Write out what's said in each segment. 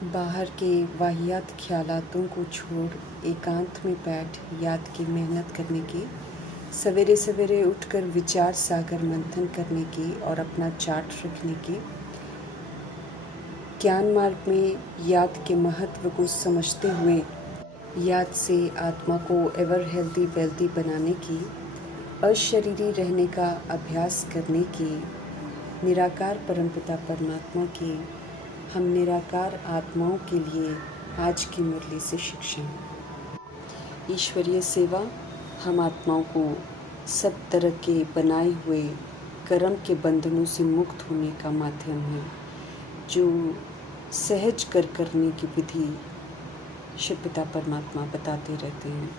बाहर के वाहियात ख्यालातों को छोड़ एकांत में बैठ याद की मेहनत करने की, सवेरे सवेरे उठकर विचार सागर मंथन करने की और अपना चार्ट रखने की, ज्ञान मार्ग में याद के महत्व को समझते हुए याद से आत्मा को एवर हेल्दी वेल्दी बनाने की, अशरीरी रहने का अभ्यास करने की, निराकार परमपिता परमात्मा की हम निराकार आत्माओं के लिए आज की मुरली से शिक्षा। ईश्वरीय सेवा हम आत्माओं को सब तरह के बनाए हुए कर्म के बंधनों से मुक्त होने का माध्यम है, जो सहज करने की विधि शिव पिता परमात्मा बताते रहते हैं।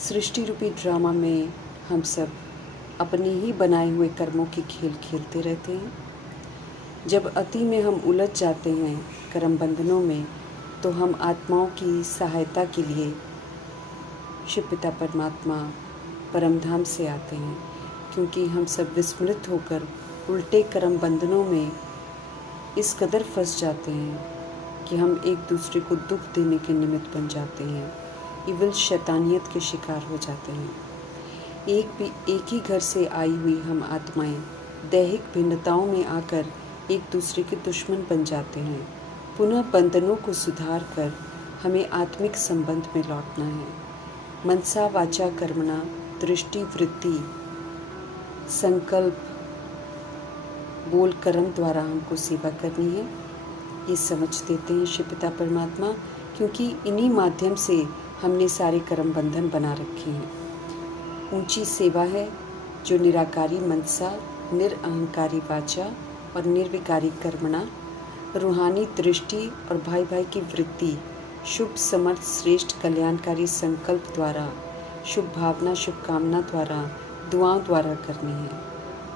सृष्टि रूपी ड्रामा में हम सब अपने ही बनाए हुए कर्मों के खेल खेलते रहते हैं। जब अति में हम उलझ जाते हैं कर्म बंधनों में, तो हम आत्माओं की सहायता के लिए शिव पिता परमात्मा परमधाम से आते हैं, क्योंकि हम सब विस्मृत होकर उल्टे कर्म बंधनों में इस कदर फंस जाते हैं कि हम एक दूसरे को दुख देने के निमित्त बन जाते हैं, इविल शैतानियत के शिकार हो जाते हैं। एक ही घर से आई हुई हम आत्माएं दैहिक भिन्नताओं में आकर एक दूसरे के दुश्मन बन जाते हैं। पुनः बंधनों को सुधार कर हमें आत्मिक संबंध में लौटना है। मनसा वाचा कर्मणा दृष्टि वृत्ति संकल्प बोल कर्म द्वारा हमको सेवा करनी है, ये समझ देते हैं शिव पिता परमात्मा, क्योंकि इन्हीं माध्यम से हमने सारे कर्म बंधन बना रखे हैं। ऊंची सेवा है जो निराकारी मनसा, निरअहंकारी वाचा और निर्विकारी कर्मणा, रूहानी दृष्टि और भाई भाई की वृत्ति, शुभ समर्थ श्रेष्ठ कल्याणकारी संकल्प द्वारा, शुभ भावना शुभकामना द्वारा, दुआओं द्वारा करनी है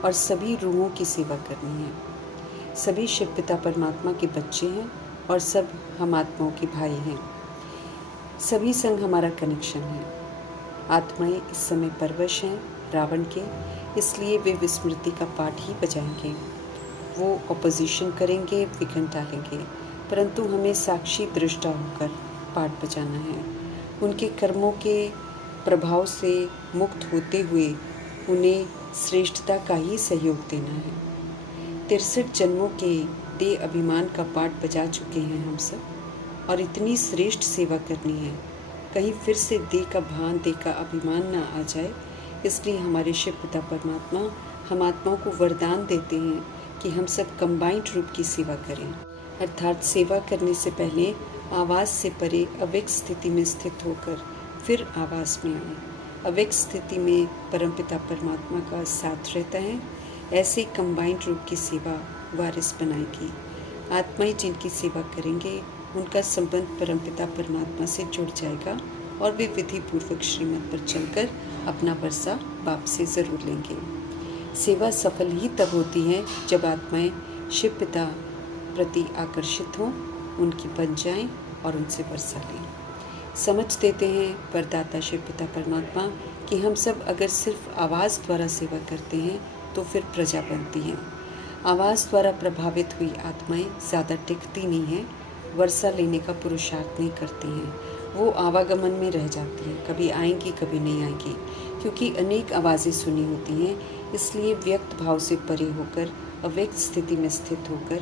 और सभी रूहों की सेवा करनी है। सभी शिव पिता परमात्मा के बच्चे हैं और सब हम आत्माओं के भाई हैं। सभी संग हमारा कनेक्शन है। आत्माएं इस समय परवश हैं रावण के, इसलिए वे विस्मृति का पाठ ही बजाएंगे। वो ऑपोजिशन करेंगे, विघ्न डालेंगे, परंतु हमें साक्षी दृष्टा होकर पाठ बजाना है। उनके कर्मों के प्रभाव से मुक्त होते हुए उन्हें श्रेष्ठता का ही सहयोग देना है। 63 जन्मों के देह अभिमान का पाठ बजा चुके हैं हम सब, और इतनी श्रेष्ठ सेवा करनी है, कहीं फिर से देह का भान, देह का अभिमान ना आ जाए। इसलिए हमारे शिव पिता परमात्मा हम आत्माओं को वरदान देते हैं कि हम सब कंबाइंड रूप की सेवा करें, अर्थात सेवा करने से पहले आवास से परे अव्यक्त स्थिति में स्थित होकर फिर आवास में आए। अव्यक्त स्थिति में परमपिता परमात्मा का साथ रहता है। ऐसे कंबाइंड रूप की सेवा वारिस बनाएगी। आत्माएं जिनकी सेवा करेंगे उनका संबंध परमपिता परमात्मा से जुड़ जाएगा और वे विधि पूर्वक श्रीमत पर चलकर अपना वर्षा बाप से ज़रूर लेंगे। सेवा सफल ही तब होती है जब आत्माएं शिव पिता प्रति आकर्षित हों, उनकी बन जाएं और उनसे वर्षा लें। समझ देते हैं वरदाता शिव पिता परमात्मा कि हम सब अगर सिर्फ आवाज़ द्वारा सेवा करते हैं तो फिर प्रजा बनती हैं। आवाज़ द्वारा प्रभावित हुई आत्माएं ज़्यादा टिकती नहीं हैं, वर्षा लेने का पुरुषार्थ नहीं करती हैं। वो आवागमन में रह जाती हैं, कभी आएंगी कभी नहीं आएंगी, क्योंकि अनेक आवाज़ें सुनी होती हैं। इसलिए व्यक्त भाव से परे होकर अव्यक्त स्थिति में स्थित होकर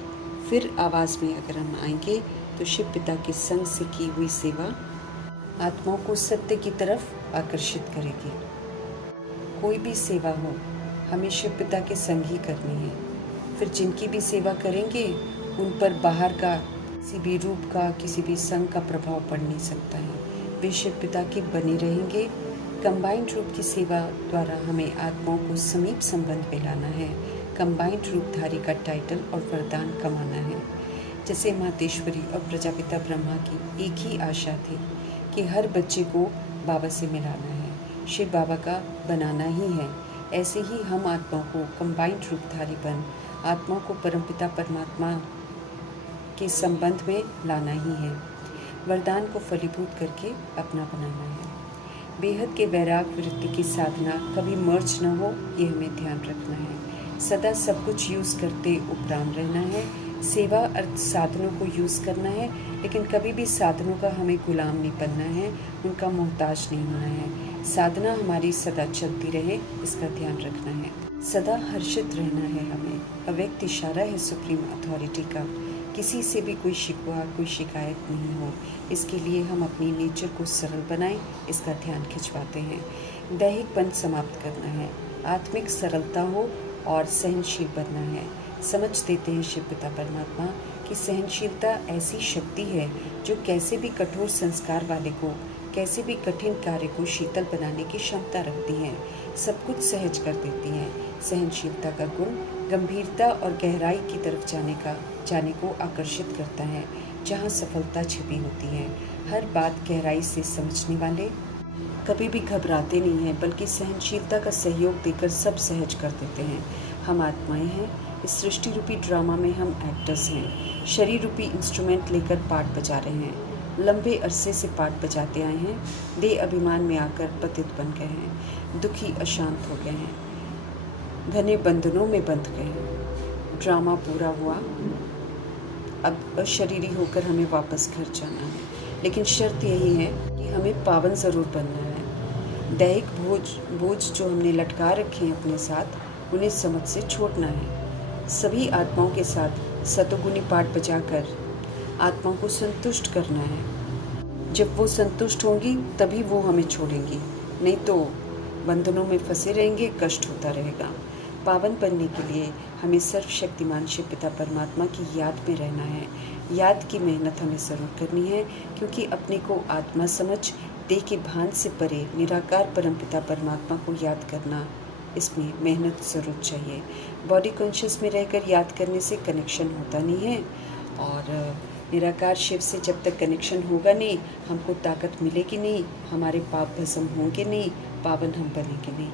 फिर आवाज़ में अगर हम आएंगे तो शिव पिता के संग से की हुई सेवा आत्माओं को सत्य की तरफ आकर्षित करेगी। कोई भी सेवा हो हमें शिव पिता के संग ही करनी है। फिर जिनकी भी सेवा करेंगे उन पर बाहर का किसी भी रूप का, किसी भी संग का प्रभाव पड़ नहीं सकता है। वे शिव पिता के बने रहेंगे। कंबाइंड रूप की सेवा द्वारा हमें आत्माओं को समीप संबंध में लाना है। कंबाइंड रूपधारी का टाइटल और वरदान कमाना है। जैसे मातेश्वरी और प्रजापिता ब्रह्मा की एक ही आशा थी कि हर बच्चे को बाबा से मिलाना है, शिव बाबा का बनाना ही है, ऐसे ही हम आत्माओं को कंबाइंड रूपधारी बन आत्माओं को परमपिता परमात्मा के संबंध में लाना ही है। वरदान को फलीभूत करके अपना बनाना है। बेहद के वैराग वृत्ति की साधना कभी मर्ज न हो, ये हमें ध्यान रखना है। सदा सब कुछ यूज़ करते उपराम रहना है। सेवा अर्थ साधनों को यूज़ करना है, लेकिन कभी भी साधनों का हमें गुलाम नहीं बनना है, उनका मोहताज नहीं होना है। साधना हमारी सदा चलती रहे, इसका ध्यान रखना है। सदा हर्षित रहना है हमें। अव्यक्त इशारा है सुप्रीम अथॉरिटी का। किसी से भी कोई शिकवा, कोई शिकायत नहीं हो, इसके लिए हम अपनी नेचर को सरल बनाएं, इसका ध्यान खिंचवाते हैं। दैहिकपन समाप्त करना है, आत्मिक सरलता हो और सहनशील बनना है। समझ देते हैं शिव पिता परमात्मा कि सहनशीलता ऐसी शक्ति है जो कैसे भी कठोर संस्कार वाले को, कैसे भी कठिन कार्य को शीतल बनाने की क्षमता रखती है, सब कुछ सहज कर देती है। सहनशीलता का गुण गंभीरता और गहराई की तरफ जाने को आकर्षित करता है, जहाँ सफलता छिपी होती है। हर बात गहराई से समझने वाले कभी भी घबराते नहीं हैं, बल्कि सहनशीलता का सहयोग देकर सब सहज कर देते हैं। हम आत्माएं हैं, इस सृष्टि रूपी ड्रामा में हम एक्टर्स हैं। शरीर रूपी इंस्ट्रूमेंट लेकर पार्ट बजा रहे हैं। लंबे अरसे से पार्ट बजाते आए हैं, देह अभिमान में आकर पतित बन गए हैं, दुखी अशांत हो गए हैं, घने बंधनों में बंध गए हैं। ड्रामा पूरा हुआ, अब अशरीरी होकर हमें वापस घर जाना है, लेकिन शर्त यही है कि हमें पावन ज़रूर बनना है। दैहिक बोझ जो हमने लटका रखे हैं अपने साथ, उन्हें समझ से छोड़ना है। सभी आत्माओं के साथ सतोगुनी पाठ बजाकर आत्माओं को संतुष्ट करना है। जब वो संतुष्ट होंगी तभी वो हमें छोड़ेंगी, नहीं तो बंधनों में फंसे रहेंगे, कष्ट होता रहेगा। पावन बनने के लिए हमें सर्वशक्तिमान शिव पिता परमात्मा की याद में रहना है। याद की मेहनत हमें ज़रूर करनी है, क्योंकि अपने को आत्मा समझ देह के भान से परे निराकार परमपिता परमात्मा को याद करना, इसमें मेहनत ज़रूर चाहिए। बॉडी कॉन्शियस में रहकर याद करने से कनेक्शन होता नहीं है, और निराकार शिव से जब तक कनेक्शन होगा नहीं, हमको ताकत मिलेगी नहीं, हमारे पाप भस्म होंगे नहीं, पावन हम बनेंगे नहीं।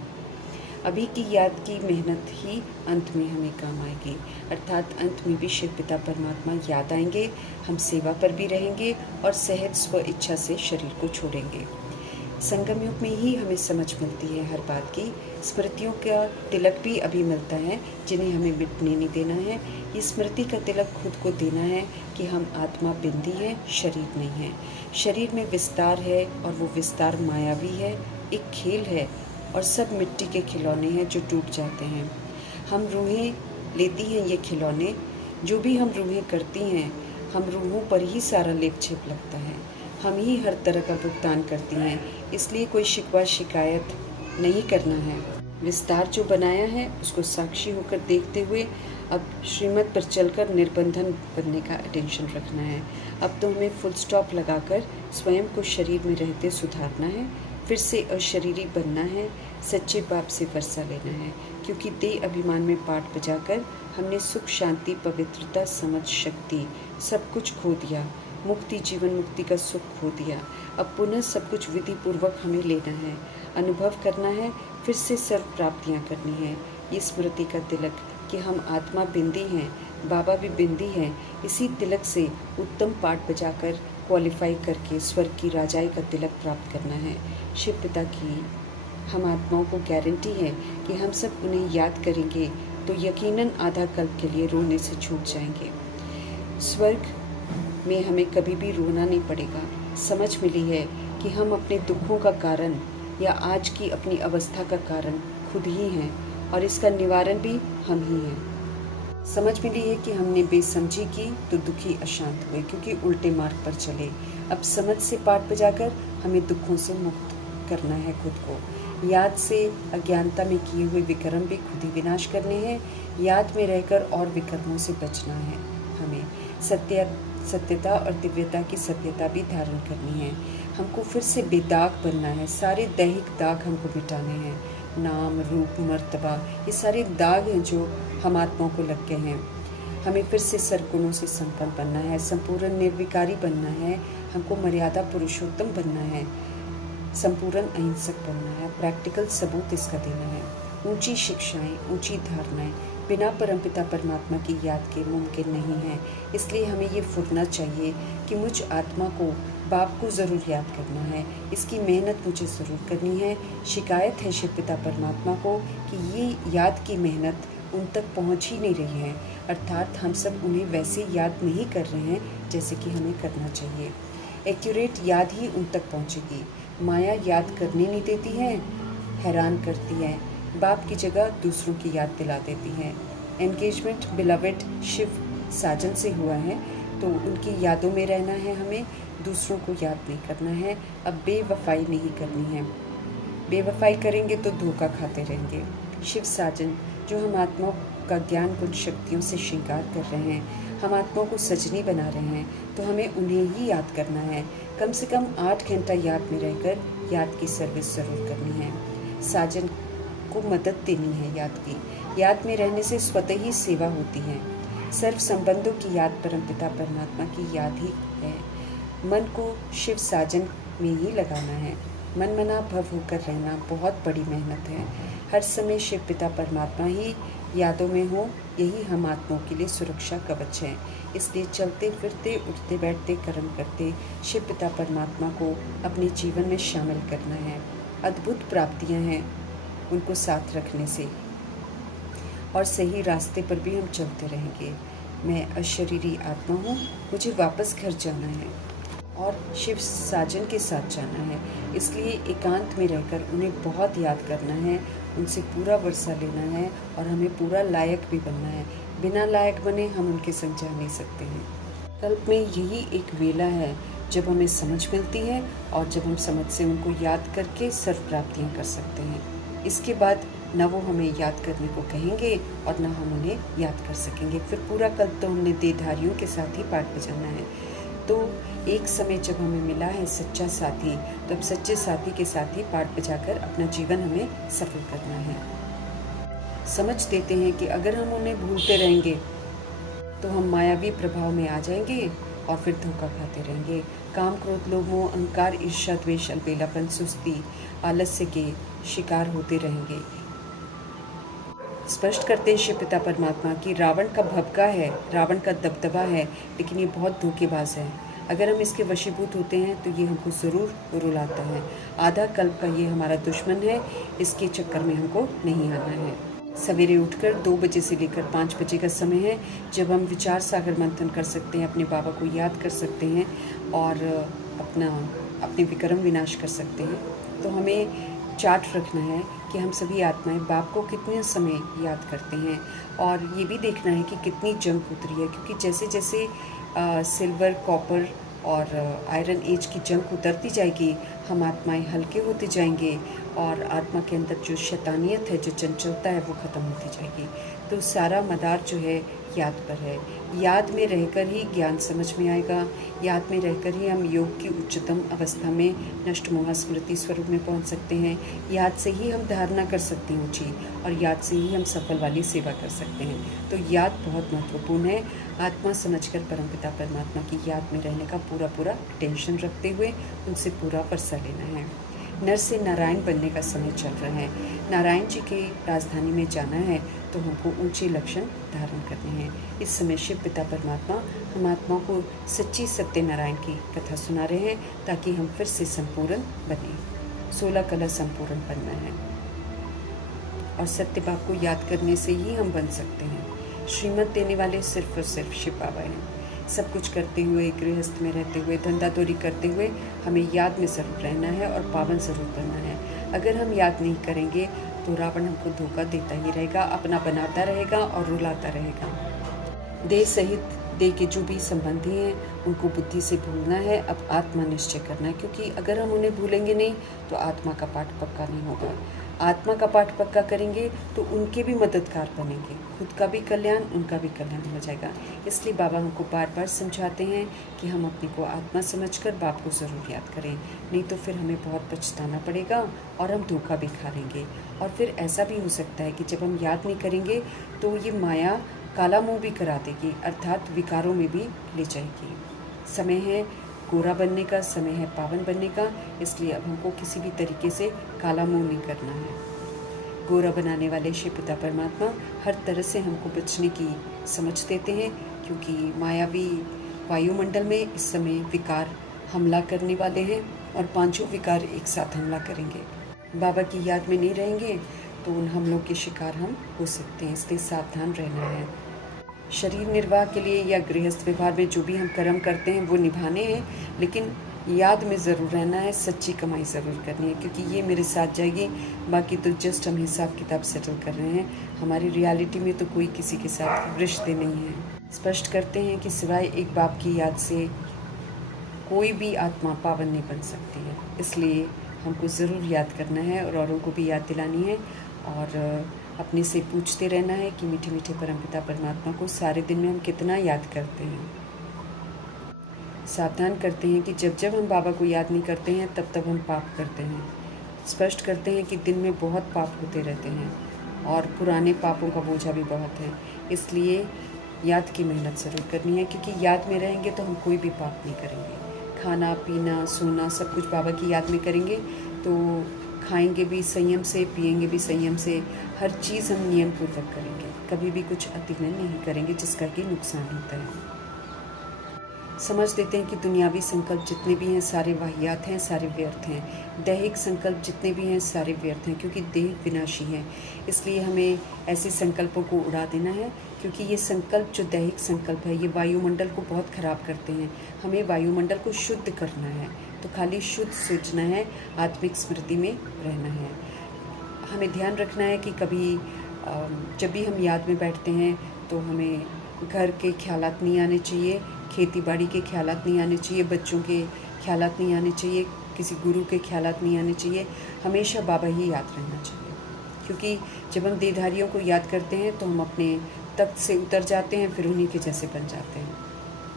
अभी की याद की मेहनत ही अंत में हमें काम आएगी, अर्थात अंत में भी शिव पिता परमात्मा याद आएंगे, हम सेवा पर भी रहेंगे और सहज स्व इच्छा से शरीर को छोड़ेंगे। संगम युग में ही हमें समझ मिलती है हर बात की। स्मृतियों का तिलक भी अभी मिलता है, जिन्हें हमें मिटने नहीं देना है। ये स्मृति का तिलक खुद को देना है कि हम आत्मा बिंदी है, शरीर नहीं है। शरीर में विस्तार है और वो विस्तार मायावी है, एक खेल है, और सब मिट्टी के खिलौने हैं जो टूट जाते हैं। हम रूहें लेती हैं ये खिलौने, जो भी हम रूहें करती हैं, हम रूहों पर ही सारा लेप छेप लगता है, हम ही हर तरह का भुगतान करती हैं। इसलिए कोई शिकवा शिकायत नहीं करना है। विस्तार जो बनाया है उसको साक्षी होकर देखते हुए अब श्रीमत पर चलकर निर्बंधन बनने का अटेंशन रखना है। अब तो हमें फुल स्टॉप लगाकर स्वयं को शरीर में रहते सुधारना है, फिर से अशरीरी बनना है, सच्चे बाप से वर्षा लेना है, क्योंकि देह अभिमान में पाठ बजाकर हमने सुख, शांति, पवित्रता, समझ, शक्ति सब कुछ खो दिया। मुक्ति, जीवन मुक्ति का सुख खो दिया। अब पुनः सब कुछ विधि पूर्वक हमें लेना है, अनुभव करना है, फिर से सर्व प्राप्तियाँ करनी है। ये स्मृति का तिलक कि हम आत्मा बिंदी हैं, बाबा भी बिंदी हैं, इसी तिलक से उत्तम पाठ बजाकर क्वालिफाई करके स्वर्ग की राजाई का तिलक प्राप्त करना है। शिव पिता की हम आत्माओं को गारंटी है कि हम सब उन्हें याद करेंगे तो यकीनन आधा कल्प के लिए रोने से छूट जाएंगे। स्वर्ग में हमें कभी भी रोना नहीं पड़ेगा। समझ मिली है कि हम अपने दुखों का कारण या आज की अपनी अवस्था का कारण खुद ही हैं, और इसका निवारण भी हम ही हैं। समझ मिली है कि हमने बेसमझी की तो दुखी अशांत हुए, क्योंकि उल्टे मार्ग पर चले। अब समझ से पाठ बजाकर हमें दुखों से मुक्त करना है खुद को। याद से अज्ञानता में किए हुए विकर्म भी खुद ही विनाश करने हैं। याद में रहकर और विकर्मों से बचना है। हमें सत्यता और दिव्यता की सत्यता भी धारण करनी है। हमको फिर से बेदाग बनना है। सारे दैहिक दाग हमको मिटाने हैं। नाम, रूप, मर्तबा, ये सारे दाग हैं जो हम आत्माओं को लग गए हैं। हमें फिर से सर्वगुणों से संपन्न बनना है, संपूर्ण निर्विकारी बनना है, हमको मर्यादा पुरुषोत्तम बनना है, संपूर्ण अहिंसक बनना है। प्रैक्टिकल सबूत इसका देना है। ऊंची शिक्षाएं, ऊंची धारणाएं बिना परमपिता परमात्मा की याद के मुमकिन नहीं है। इसलिए हमें ये फुरना चाहिए कि मुझ आत्मा को, बाप को ज़रूर याद करना है। इसकी मेहनत मुझे ज़रूर करनी है। शिकायत है शिव पिता परमात्मा को कि ये याद की मेहनत उन तक पहुंच ही नहीं रही है, अर्थात हम सब उन्हें वैसे याद नहीं कर रहे हैं जैसे कि हमें करना चाहिए। एक्यूरेट याद ही उन तक पहुंचेगी। माया याद करने नहीं देती है, हैरान करती है, बाप की जगह दूसरों की याद दिला देती है। एंगेजमेंट बिलवेड शिव साजन से हुआ है, तो उनकी यादों में रहना है हमें, दूसरों को याद नहीं करना है। अब बेवफाई नहीं करनी है, बेवफाई करेंगे तो धोखा खाते रहेंगे। शिव साजन जो हम आत्माओं का ज्ञान गुण शक्तियों से श्रृंगार कर रहे हैं, हम आत्माओं को सजनी बना रहे हैं, तो हमें उन्हें ही याद करना है। कम से कम 8 घंटा याद में रहकर याद की सर्विस ज़रूर करनी है। साजन को मदद देनी है याद की। याद में रहने से स्वतः ही सेवा होती है। सर्व संबंधों की याद परमपिता परमात्मा की याद ही है। मन को शिव साजन में ही लगाना है। मन मना भव होकर रहना बहुत बड़ी मेहनत है। हर समय शिव पिता परमात्मा ही यादों में हो, यही हम आत्माओं के लिए सुरक्षा कवच है। इसलिए चलते फिरते उठते बैठते कर्म करते शिव पिता परमात्मा को अपने जीवन में शामिल करना है। अद्भुत प्राप्तियां हैं उनको साथ रखने से, और सही रास्ते पर भी हम चलते रहेंगे। मैं अशरीरी आत्मा हूँ, मुझे वापस घर जाना है और शिव साजन के साथ जाना है। इसलिए एकांत में रहकर उन्हें बहुत याद करना है, उनसे पूरा वर्षा लेना है और हमें पूरा लायक भी बनना है। बिना लायक बने हम उनके संग जा नहीं सकते हैं। कल्प में यही एक वेला है जब हमें समझ मिलती है और जब हम समझ से उनको याद करके सर्व प्राप्तियाँ कर सकते हैं। इसके बाद न वो हमें याद करने को कहेंगे और न हम उन्हें याद कर सकेंगे। फिर पूरा कल्प तो हमने देहधारियों के साथ ही पाठ बजाना है। तो एक समय जब हमें मिला है सच्चा साथी, तो अब सच्चे साथी के साथ ही पाठ बजाकर अपना जीवन हमें सफल करना है। समझ देते हैं कि अगर हम उन्हें भूलते रहेंगे तो हम मायावी प्रभाव में आ जाएंगे और फिर धोखा खाते रहेंगे। काम, क्रोध, लोभ, मोह, अहंकार, ईर्ष्या, द्वेष, अलबेलापन, सुस्ती, आलस्य के शिकार होते रहेंगे। स्पष्ट करते हैं शिव पिता परमात्मा कि रावण का भभका है, रावण का दबदबा है, लेकिन ये बहुत धोखेबाज है। अगर हम इसके वशीभूत होते हैं तो ये हमको ज़रूर रुलाता है। आधा कल्प का ये हमारा दुश्मन है, इसके चक्कर में हमको नहीं आना है। सवेरे उठकर 2 बजे से लेकर 5 बजे का समय है जब हम विचार सागर मंथन कर सकते हैं, अपने बाबा को याद कर सकते हैं और अपने विक्रम विनाश कर सकते हैं। तो हमें चार्ट रखना है कि हम सभी आत्माएं बाप को कितने समय याद करते हैं और ये भी देखना है कि कितनी जंग उतरी है, क्योंकि जैसे जैसे सिल्वर, कॉपर और आयरन एज की जंग उतरती जाएगी, हम आत्माएं हल्के होते जाएंगे और आत्मा के अंदर जो शैतानियत है, जो चंचलता है, वो ख़त्म होती जाएगी। तो सारा मदार जो है याद पर है। याद में रहकर ही ज्ञान समझ में आएगा, याद में रहकर ही हम योग की उच्चतम अवस्था में नष्ट मोह स्मृति स्वरूप में पहुंच सकते हैं। याद से ही हम धारणा कर सकते हैं ऊँची, और याद से ही हम सफल वाली सेवा कर सकते हैं। तो याद बहुत महत्वपूर्ण है। आत्मा समझकर परमपिता परमात्मा की याद में रहने का पूरा टेंशन रखते हुए उनसे पूरा वर्षा लेना है। नर से नारायण बनने का समय चल रहा है। नारायण जी के राजधानी में जाना है तो हमको ऊंचे लक्षण धारण करने हैं। इस समय शिव पिता परमात्मा हम आत्मा को सच्ची सत्य नारायण की कथा सुना रहे हैं ताकि हम फिर से संपूर्ण बने। 16 कला संपूर्ण बनना है और सत्य बाप को याद करने से ही हम बन सकते हैं। श्रीमत देने वाले सिर्फ और सिर्फ शिव बाबा हैं। सब कुछ करते हुए, गृहस्थ में रहते हुए, धंधा दौरी करते हुए हमें याद में जरूर रहना है और पावन जरूर बनना है। अगर हम याद नहीं करेंगे तो रावण हमको धोखा देता ही रहेगा, अपना बनाता रहेगा और रुलाता रहेगा। देह सहित देह के जो भी संबंधी हैं उनको बुद्धि से भूलना है, अब आत्मा निश्चय करना है, क्योंकि अगर हम उन्हें भूलेंगे नहीं तो आत्मा का पाठ पक्का नहीं होगा। आत्मा का पाठ पक्का करेंगे तो उनके भी मददगार बनेंगे, खुद का भी कल्याण, उनका भी कल्याण हो जाएगा। इसलिए बाबा हमको बार बार समझाते हैं कि हम अपने को आत्मा समझकर बाप को ज़रूर याद करें, नहीं तो फिर हमें बहुत पछताना पड़ेगा और हम धोखा भी खा लेंगे। और फिर ऐसा भी हो सकता है कि जब हम याद नहीं करेंगे तो ये माया काला मुँह भी करा देगी, अर्थात विकारों में भी ले जाएगी। समय है गोरा बनने का, समय है पावन बनने का, इसलिए अब हमको किसी भी तरीके से काला मुंह नहीं करना है। गोरा बनाने वाले शिव पिता परमात्मा हर तरह से हमको बचने की समझ देते हैं, क्योंकि मायावी वायुमंडल में इस समय विकार हमला करने वाले हैं और 5 विकार एक साथ हमला करेंगे। बाबा की याद में नहीं रहेंगे तो उन हमलों के शिकार हम हो सकते हैं, इसलिए सावधान रहना है। शरीर निर्वाह के लिए या गृहस्थ व्यवहार में जो भी हम कर्म करते हैं वो निभाने हैं, लेकिन याद में ज़रूर रहना है, सच्ची कमाई ज़रूर करनी है, क्योंकि ये मेरे साथ जाएगी। बाकी तो जस्ट हम हिसाब किताब सेटल कर रहे हैं, हमारी रियलिटी में तो कोई किसी के साथ रिश्ते नहीं हैं। स्पष्ट करते हैं कि सिवाय एक बाप की याद से कोई भी आत्मा पावन नहीं बन सकती है, इसलिए हमको ज़रूर याद करना है और औरों को भी याद दिलानी है, और अपने से पूछते रहना है कि मीठे मीठे परमपिता परमात्मा को सारे दिन में हम कितना याद करते हैं। सावधान करते हैं कि जब जब हम बाबा को याद नहीं करते हैं तब तब हम पाप करते हैं। स्पष्ट करते हैं कि दिन में बहुत पाप होते रहते हैं और पुराने पापों का बोझा भी बहुत है, इसलिए याद की मेहनत ज़रूर करनी है, क्योंकि याद में रहेंगे तो हम कोई भी पाप नहीं करेंगे। खाना पीना सोना सब कुछ बाबा की याद में करेंगे तो खाएंगे भी संयम से, पिएंगे भी संयम से, हर चीज़ हम नियम पूर्वक करेंगे, कभी भी कुछ अतिक्रमण नहीं करेंगे जिसका कि नुकसान होता है। समझ देते हैं कि दुनियावी संकल्प जितने भी हैं सारे वाहियात हैं, सारे व्यर्थ हैं। दैहिक संकल्प जितने भी हैं सारे व्यर्थ हैं, क्योंकि देह विनाशी है, इसलिए हमें ऐसे संकल्पों को उड़ा देना है, क्योंकि ये संकल्प जो दैहिक संकल्प है ये वायुमंडल को बहुत ख़राब करते हैं। हमें वायुमंडल को शुद्ध करना है, तो खाली शुद्ध सोचना है, आत्मिक स्मृति में रहना है। हमें ध्यान रखना है कि कभी जब भी हम याद में बैठते हैं तो हमें घर के ख्यालात नहीं आने चाहिए, खेती बाड़ी के ख्यालात नहीं आने चाहिए, बच्चों के ख्यालात नहीं आने चाहिए, किसी गुरु के ख्यालात नहीं आने चाहिए। हमेशा बाबा ही याद रहना चाहिए, क्योंकि जब हम देहधारियों को याद करते हैं तो हम अपने तख्त से उतर जाते हैं, फिर उन्हीं के जैसे बन जाते हैं,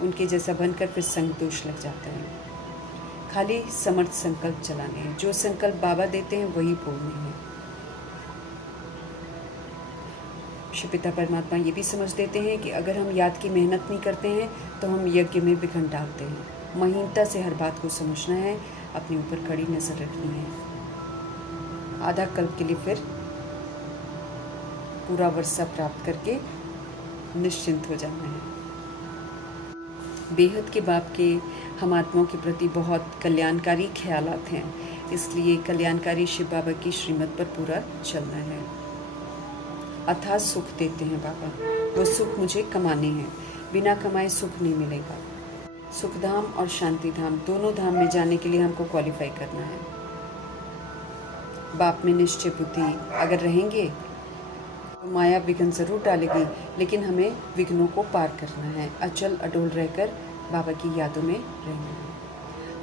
उनके जैसा बनकर फिर संग दोष लग जाता है। खाली समर्थ संकल्प चलाने हैं, जो संकल्प बाबा देते हैं वही बोलने हैं। शिव पिता परमात्मा ये भी समझ देते हैं कि अगर हम याद की मेहनत नहीं करते हैं तो हम यज्ञ में विघ्न डालते हैं। महीनता से हर बात को समझना है, अपने ऊपर कड़ी नज़र रखनी है। आधा कल्प के लिए फिर पूरा वर्षा प्राप्त करके निश्चिंत हो जाना है। बेहद के बाप के हम आत्माओं के प्रति बहुत कल्याणकारी ख्यालात हैं, इसलिए कल्याणकारी शिव बाबा की श्रीमत पर पूरा चलना है। अथाह सुख देते हैं बाबा, वो सुख मुझे कमाने हैं, बिना कमाए सुख नहीं मिलेगा। सुख धाम और शांति धाम दोनों धाम में जाने के लिए हमको क्वालिफाई करना है। बाप में निश्चय बुद्धि अगर रहेंगे तो माया विघ्न ज़रूर डालेगी, लेकिन हमें विघ्नों को पार करना है, अचल अडोल रहकर बाबा की यादों में रहना है।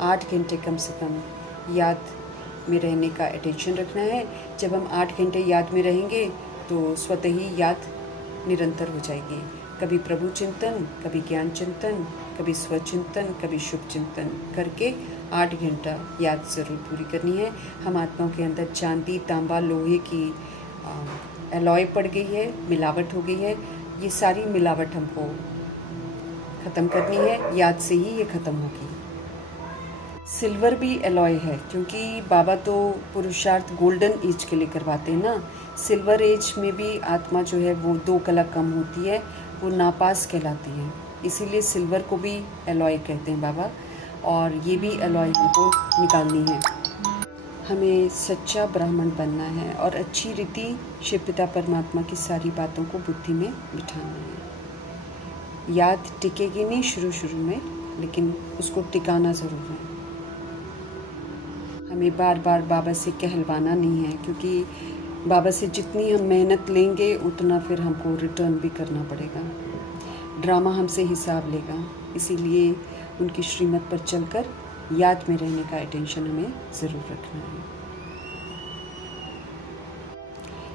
8 घंटे कम से कम याद में रहने का अटेंशन रखना है। जब हम 8 घंटे याद में रहेंगे तो स्वतः ही याद निरंतर हो जाएगी। कभी प्रभु चिंतन, कभी ज्ञान चिंतन, कभी स्वचिंतन, कभी शुभ चिंतन करके 8 घंटा याद ज़रूर पूरी करनी है। हम आत्माओं के अंदर चांदी तांबा लोहे की एलॉय पड़ गई है, मिलावट हो गई है, ये सारी मिलावट हमको ख़त्म करनी है, याद से ही ये ख़त्म होगी। सिल्वर भी एलॉय है, क्योंकि बाबा तो पुरुषार्थ गोल्डन एज के लिए करवाते हैं ना। सिल्वर एज में भी आत्मा जो है वो 2 कला कम होती है, वो नापास कहलाती है, इसीलिए सिल्वर को भी एलॉय कहते हैं बाबा, और ये भी एलॉय हमको निकालनी है। हमें सच्चा ब्राह्मण बनना है और अच्छी रीति शिव पिता परमात्मा की सारी बातों को बुद्धि में बिठाना है। याद टिकेगी नहीं शुरू में, लेकिन उसको टिकाना ज़रूर है। हमें बार बार बाबा से कहलवाना नहीं है, क्योंकि बाबा से जितनी हम मेहनत लेंगे उतना फिर हमको रिटर्न भी करना पड़ेगा। ड्रामा हमसे हिसाब लेगा, इसीलिए उनकी श्रीमत पर चलकर याद में रहने का अटेंशन हमें ज़रूर रखना है।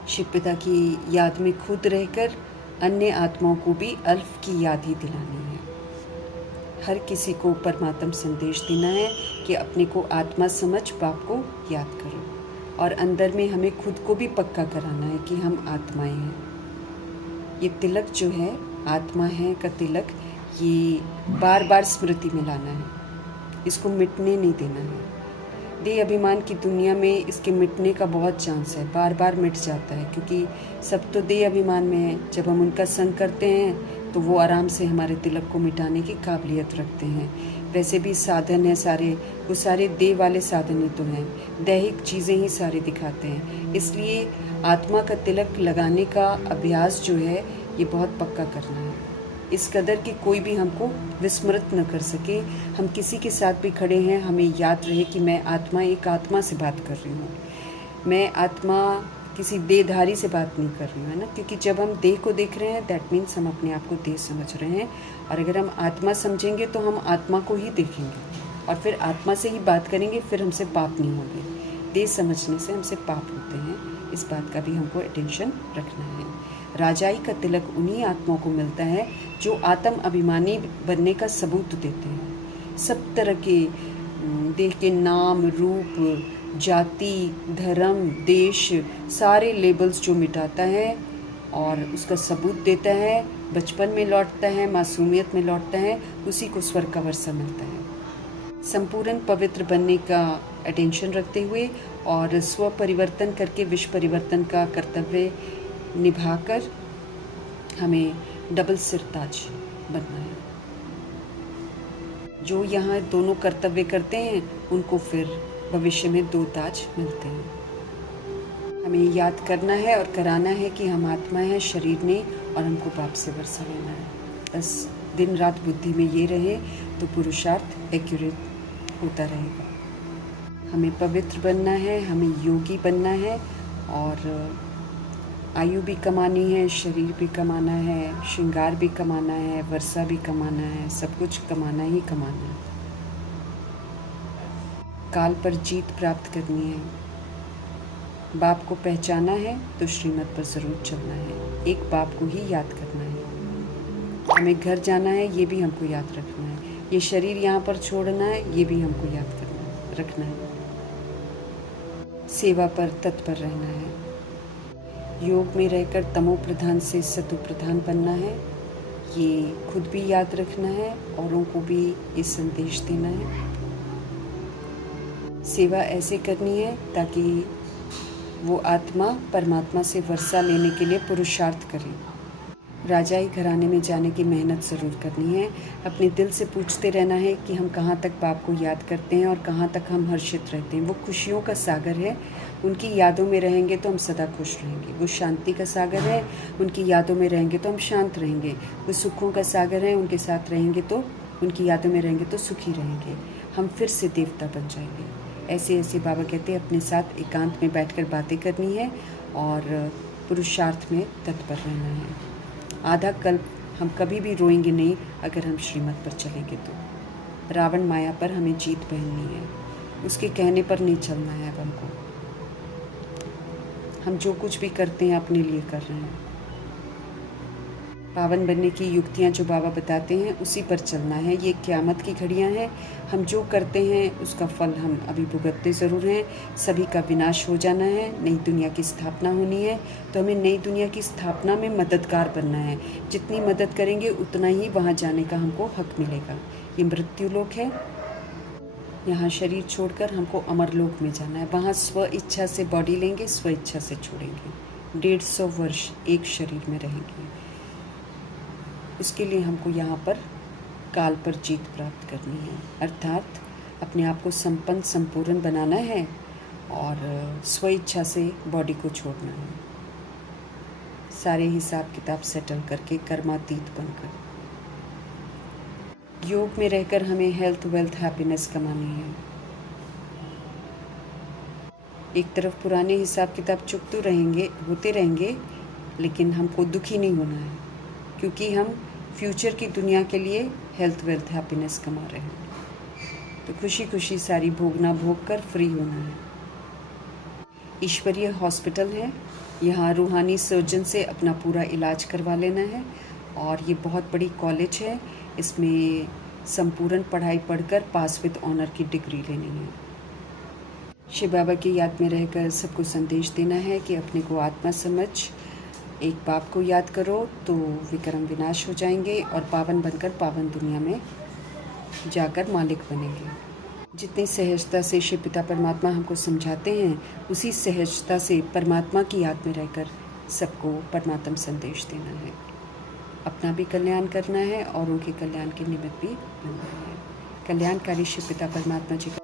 शिव पिता की याद में खुद रहकर अन्य आत्माओं को भी अल्फ की याद ही दिलानी है। हर किसी को परमात्मा संदेश देना है कि अपने को आत्मा समझ बाप को याद करो, और अंदर में हमें खुद को भी पक्का कराना है कि हम आत्माएं हैं। ये तिलक जो है आत्मा है का तिलक, ये बार बार स्मृति में लाना है, इसको मिटने नहीं देना है। देह अभिमान की दुनिया में इसके मिटने का बहुत चांस है, बार बार मिट जाता है, क्योंकि सब तो देह अभिमान में है। जब हम उनका संग करते हैं तो वो आराम से हमारे तिलक को मिटाने की काबिलियत रखते हैं। वैसे भी साधन है सारे, वो सारे देह वाले साधन ही तो हैं, दैहिक चीज़ें ही सारे दिखाते हैं। इसलिए आत्मा का तिलक लगाने का अभ्यास जो है ये बहुत पक्का करना है, इस कदर कि कोई भी हमको विस्मृत न कर सके। हम किसी के साथ भी खड़े हैं, हमें याद रहे कि मैं आत्मा एक आत्मा से बात कर रही हूँ, मैं आत्मा किसी देहधारी से बात नहीं कर रही हूँ, है ना। क्योंकि जब हम देह को देख रहे हैं दैट मीन्स हम अपने आप को देह समझ रहे हैं, और अगर हम आत्मा समझेंगे तो हम आत्मा को ही देखेंगे और फिर आत्मा से ही बात करेंगे, फिर हमसे पाप नहीं होंगे। देह समझने से हमसे पाप होते हैं, इस बात का भी हमको अटेंशन रखना है। राजाई का तिलक उन्हीं आत्माओं को मिलता है जो आत्म अभिमानी बनने का सबूत देते हैं। सब तरह के देह के नाम, रूप, जाति, धर्म, देश, सारे लेबल्स जो मिटाता है और उसका सबूत देता है, बचपन में लौटता है, मासूमियत में लौटता है, उसी को स्वर्ग का वर्षा मिलता है। संपूर्ण पवित्र बनने का अटेंशन रखते हुए और स्व परिवर्तन करके विश्व परिवर्तन का कर्तव्य निभाकर हमें डबल सिरताज बनना है। जो यहाँ दोनों कर्तव्य करते हैं उनको फिर भविष्य में 2 ताज मिलते हैं। हमें याद करना है और कराना है कि हम आत्मा है, शरीर नहीं, और हमको पाप से वर्षा लेना है। बस दिन रात बुद्धि में ये रहे तो पुरुषार्थ एक्यूरेट होता रहेगा। हमें पवित्र बनना है, हमें योगी बनना है, और आयु भी कमानी है, शरीर भी कमाना है, श्रृंगार भी कमाना है, वर्षा भी कमाना है, सब कुछ कमाना ही कमाना है। काल पर जीत प्राप्त करनी है। बाप को पहचाना है तो श्रीमत पर ज़रूर चलना है, एक बाप को ही याद करना है। हमें घर जाना है, ये भी हमको याद रखना है। ये शरीर यहाँ पर छोड़ना है, ये भी हमको याद रखना है। सेवा पर तत्पर रहना है। योग में रहकर तमो प्रधान से सतो प्रधान बनना है, ये खुद भी याद रखना है, औरों को भी ये संदेश देना है। सेवा ऐसे करनी है ताकि वो आत्मा परमात्मा से वर्षा लेने के लिए पुरुषार्थ करे। राजाई घराने में जाने की मेहनत ज़रूर करनी है। अपने दिल से पूछते रहना है कि हम कहाँ तक बाप को याद करते हैं और कहाँ तक हम हर्षित रहते हैं। वो खुशियों का सागर है, उनकी यादों में रहेंगे तो हम सदा खुश रहेंगे। वो शांति का सागर है, उनकी यादों में रहेंगे तो हम शांत रहेंगे। वो सुखों का सागर है, उनके साथ रहेंगे तो, उनकी यादों में रहेंगे तो सुखी रहेंगे। हम फिर से देवता बन जाएंगे। ऐसे ऐसे बाबा कहते हैं अपने साथ एकांत में बैठकर बातें करनी है और पुरुषार्थ में तत्पर रहना है। आधा कल्प हम कभी भी रोएंगे नहीं अगर हम श्रीमत पर चलेंगे तो। रावण माया पर हमें जीत पहननी है, उसके कहने पर नहीं चलना है। अब हमको, हम जो कुछ भी करते हैं अपने लिए कर रहे हैं। पावन बनने की युक्तियाँ जो बाबा बताते हैं उसी पर चलना है। ये क़यामत की घड़ियाँ हैं, हम जो करते हैं उसका फल हम अभी भुगतते ज़रूर हैं। सभी का विनाश हो जाना है, नई दुनिया की स्थापना होनी है, तो हमें नई दुनिया की स्थापना में मददगार बनना है। जितनी मदद करेंगे उतना ही वहाँ जाने का हमको हक मिलेगा। ये मृत्यु लोक है, यहाँ शरीर छोड़कर हमको अमर लोक में जाना है। वहाँ स्व इच्छा से बॉडी लेंगे, स्व इच्छा से छोड़ेंगे। 150 वर्ष एक शरीर में रहेंगे। उसके लिए हमको यहाँ पर काल पर जीत प्राप्त करनी है, अर्थात अपने आप को संपन्न संपूर्ण बनाना है और स्व इच्छा से बॉडी को छोड़ना है। सारे हिसाब किताब सेटल करके कर्मातीत बनकर योग में रहकर हमें हेल्थ, वेल्थ, हैप्पीनेस कमानी है। एक तरफ पुराने हिसाब किताब चुकते रहेंगे, होते रहेंगे, लेकिन हमको दुखी नहीं होना है, क्योंकि हम फ्यूचर की दुनिया के लिए हेल्थ, वेल्थ, हैप्पीनेस कमा रहे हैं। तो खुशी खुशी सारी भोगना भोग कर फ्री होना है। ईश्वरीय हॉस्पिटल है, यहाँ रूहानी सर्जन से अपना पूरा इलाज करवा लेना है। और ये बहुत बड़ी कॉलेज है, इसमें संपूर्ण पढ़ाई पढ़कर पास विद ऑनर की डिग्री लेनी है। शिव बाबा की याद में रहकर सबको संदेश देना है कि अपने को आत्मा समझ एक बाप को याद करो तो विक्रम विनाश हो जाएंगे और पावन बनकर पावन दुनिया में जाकर मालिक बनेंगे। जितनी सहजता से शिव पिता परमात्मा हमको समझाते हैं, उसी सहजता से परमात्मा की याद में रहकर सबको परमात्म संदेश देना है। अपना भी कल्याण करना है और उनके कल्याण के निमित्त भी बनना है। कल्याणकारी शिव पिता परमात्मा जी का